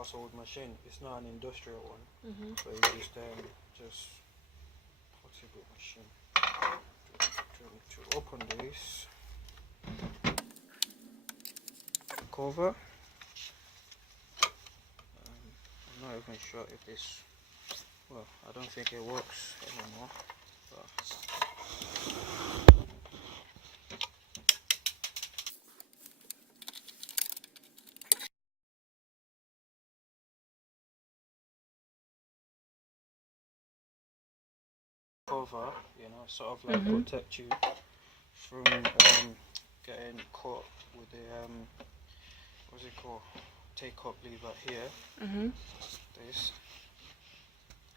household machine. It's not an industrial one. So you just portable machine. To open this cover, I'm not even sure if this. Well, I don't think it works anymore. But cover, sort of like protect you from getting caught with the what's it called? Take up lever here. This,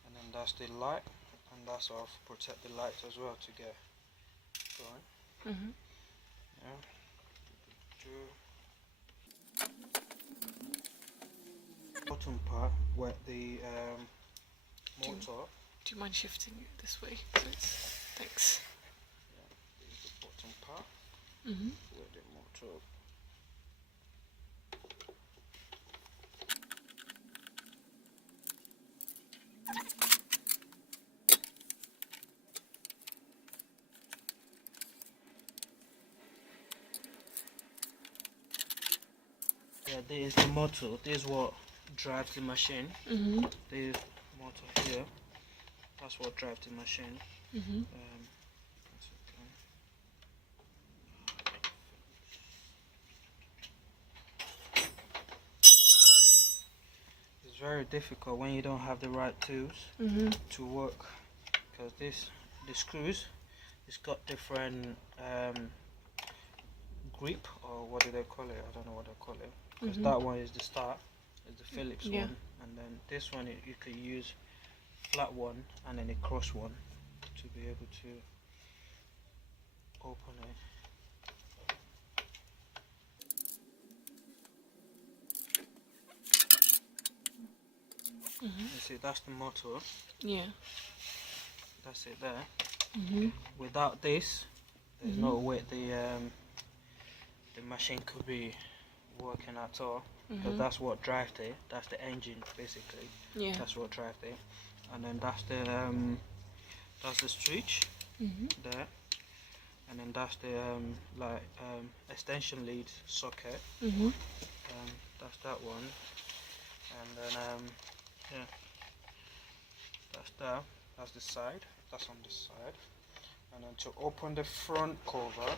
and then that's the light, and that sort of protect the light as well to get going. Yeah. Bottom part where the motor. Do you mind shifting it this way? So thanks. Yeah, this is the bottom part where the motor. Yeah, this is the motor. This is what drives the machine. This motor here. That's what drives the machine. It's very difficult when you don't have the right tools to work, because the screws, it's got different grip, or what do they call it? I don't know what they call it. Because that one is the start, is the Phillips one, and then this one you could use flat one and then a cross one to be able to open it. You see, that's the motor. Yeah. That's it there. Without this, there's no way the machine could be working at all, because that's what drives it. That's the engine basically. Yeah. That's what drives it, and then that's the switch there, and then that's the extension lead socket. That's that one, and then yeah, that's that. That's the side. That's on this side, and then to open the front cover.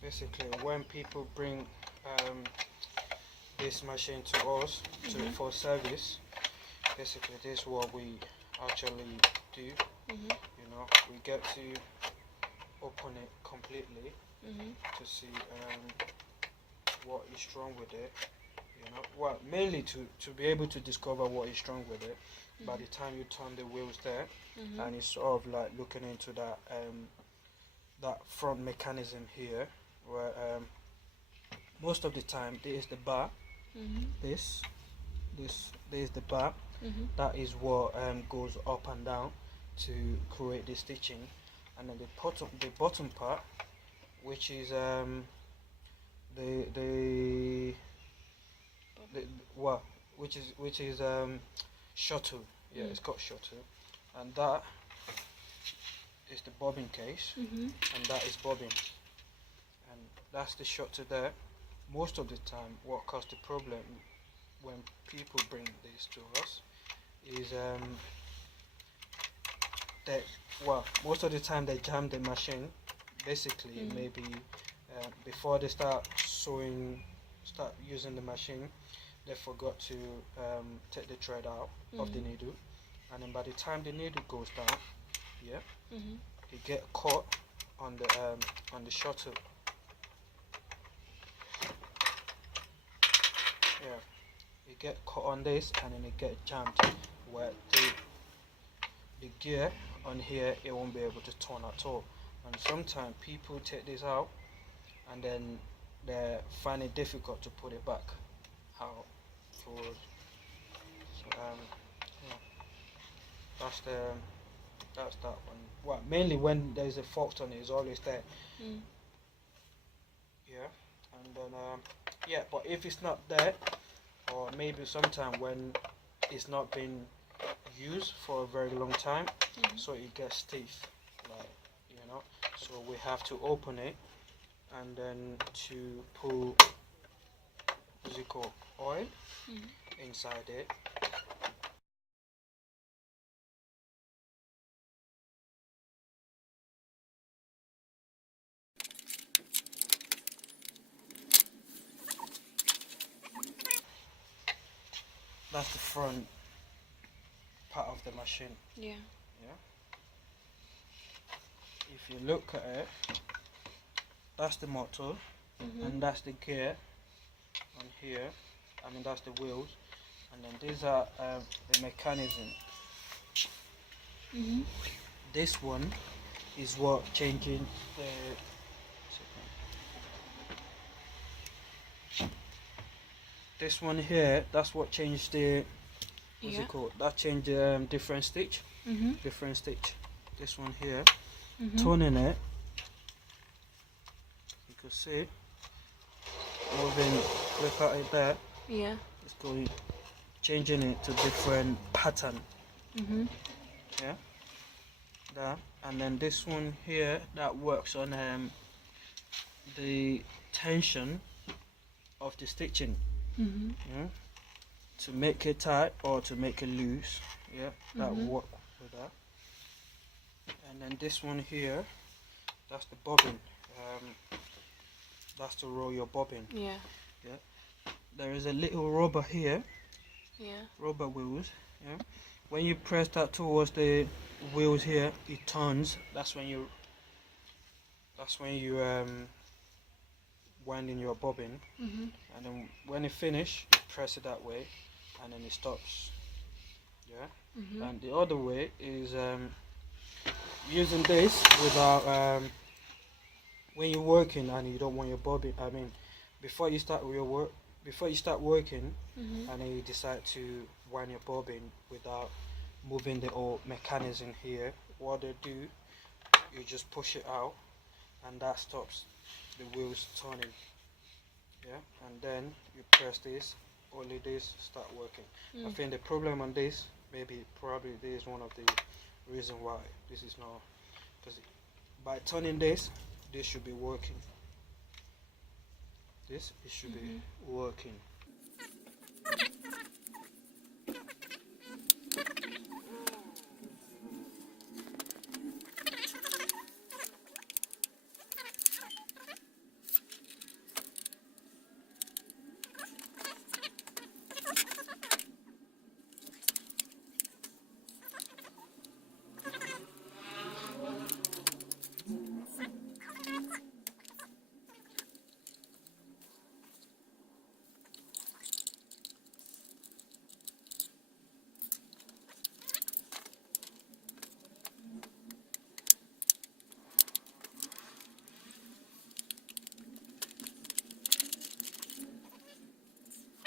Basically, when people bring this machine to us for service, basically this is what we actually do. We get to open it completely to see what is wrong with it. Well, mainly to be able to discover what is wrong with it. By the time you turn the wheels there, and it's sort of like looking into that that front mechanism here, where most of the time there is the bar. This is the bar. That is what goes up and down to create the stitching, and then the bottom part, which is which is shuttle. Yeah, it's got shuttle, and that is the bobbin case, and that is bobbin, and that's the shuttle there. Most of the time, what causes the problem when people bring this to us is that, well, most of the time they jam the machine. Basically, maybe before they start using the machine, they forgot to take the thread out of the needle, and then by the time the needle goes down, yeah, it get caught on the shuttle. Yeah, you get caught on this and then it get jammed where the gear on here, it won't be able to turn at all. And sometimes people take this out and then they find it difficult to put it back out forward. So yeah, that's that one. Well, mainly when there's a fault on it, it's always there. Yeah, and then yeah, but if it's not there, or maybe sometime when it's not been used for a very long time, so it gets stiff, like, you know. So we have to open it and then to pull, what's it called, oil inside it. That's the front part of the machine. Yeah. Yeah. If you look at it, that's the motor, and that's the gear on here. I mean, that's the wheels, and then these are the mechanism. This one is what changing the. This one here, that's what changed the. What's it called? That changed the different stitch. Different stitch. This one here, turning it. You can see moving. Look at it there. Yeah. It's going, changing it to different pattern. Yeah. That, and then this one here, that works on the tension of the stitching. Yeah, to make it tight or to make it loose. Yeah, that will work with that. And then this one here, that's the bobbin. That's to roll your bobbin. Yeah. Yeah. There is a little rubber here. Yeah. Rubber wheels. Yeah. When you press that towards the wheels here, it turns. That's when you wind in your bobbin. And then when it finish, you press it that way, and then it stops. Yeah. And the other way is using this without when you're working and you don't want your bobbin. I mean, before you start your work, before you start working, and then you decide to wind your bobbin without moving the old mechanism here. What they do, you just push it out, and that stops the wheels turning. Yeah, and then you press this, only this start working. I think the problem on this, probably this is one of the reason why this is not, because by turning this should be working. It should be working.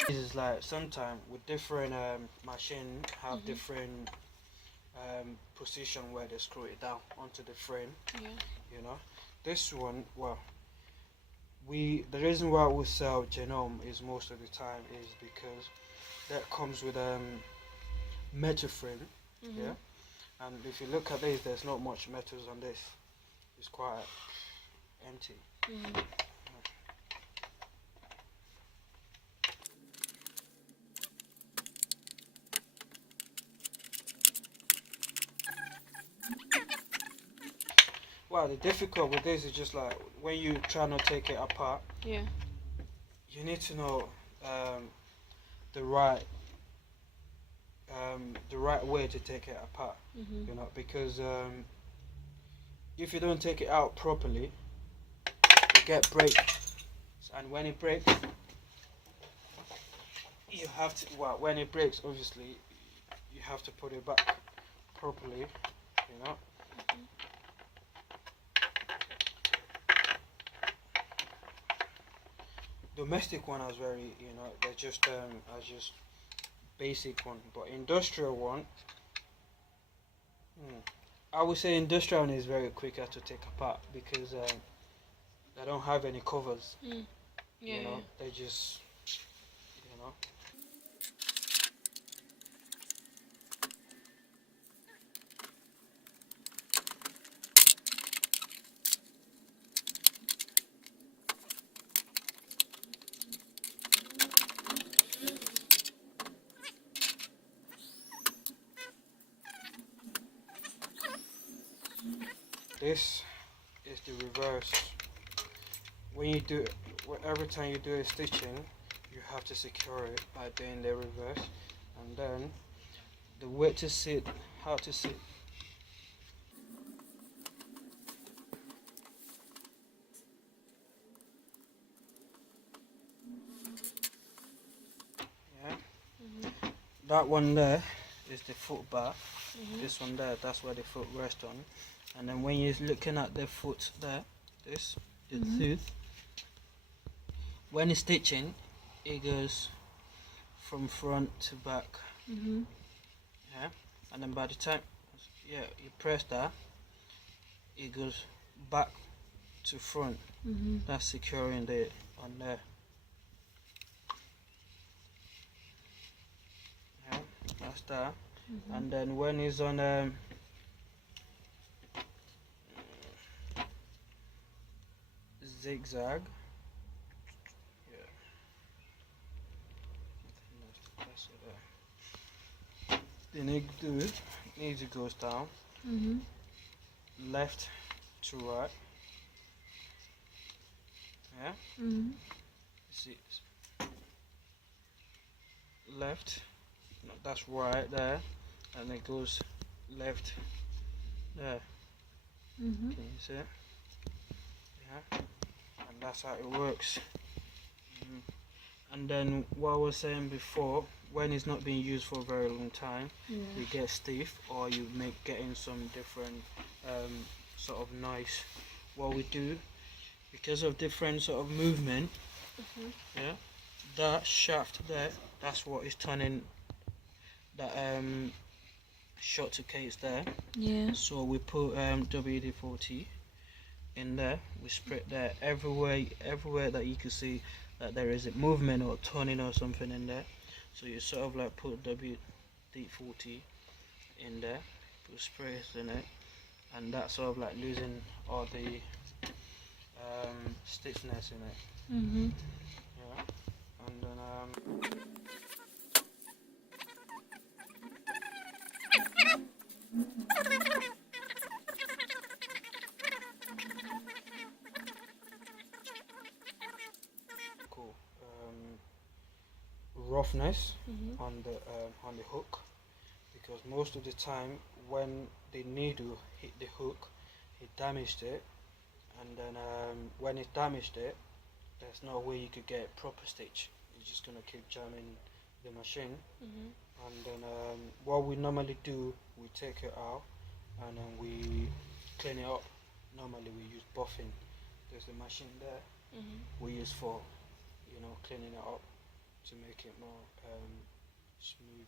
This is like sometimes with different machine have different position where they screw it down onto the frame. Yeah. You know, this one, well, the reason why we sell Genome is most of the time is because that comes with metal frame. Yeah, and if you look at this, there's not much metals on this. It's quite empty. Well, the difficult with this is just like when you try to take it apart. Yeah. You need to know the right way to take it apart. You know, because if you don't take it out properly, you get break, and when it breaks, you have to. Well, when it breaks, obviously, you have to put it back properly. You know. Domestic one is very, they're just as just basic one, but industrial one, I would say industrial one is very quicker to take apart because they don't have any covers. Yeah. They just, you know. This is the reverse. When you do, every time you do a stitching, you have to secure it by doing the reverse, and then the way to sit, how to sit. Yeah. That one there is the foot bar. This one there, that's where the foot rests on. And then when you're looking at the foot there, this the tooth. When it's stitching, it goes from front to back. Yeah. And then by the time, you press that, it goes back to front. That's securing the on there. Yeah, that's that. And then when it's on zigzag, yeah, that's it there. The needle goes down, left to right. Yeah. See, left, no, that's right there, and it goes left there. Can you see it? Yeah, and that's how it works. And then what I was saying before, when it's not being used for a very long time, you get stiff, or you make getting some different sort of noise. What we do, because of different sort of movement, yeah, that shaft there, that's what is turning that shot to case there. Yeah. So we put WD-40 in there. We spread there everywhere that you can see that there is a movement or turning or something in there. So you sort of like put WD-40 in there, put sprays in it, and that's sort of like losing all the stiffness in it. Yeah, and then cool. Roughness on the hook, because most of the time when the needle hit the hook, it damaged it, and then when it damaged it, there's no way you could get proper stitch. You're just gonna keep jamming the machine. And then what we normally do, we take it out and then we clean it up. Normally we use buffing. There's a machine there we use for cleaning it up to make it more smooth.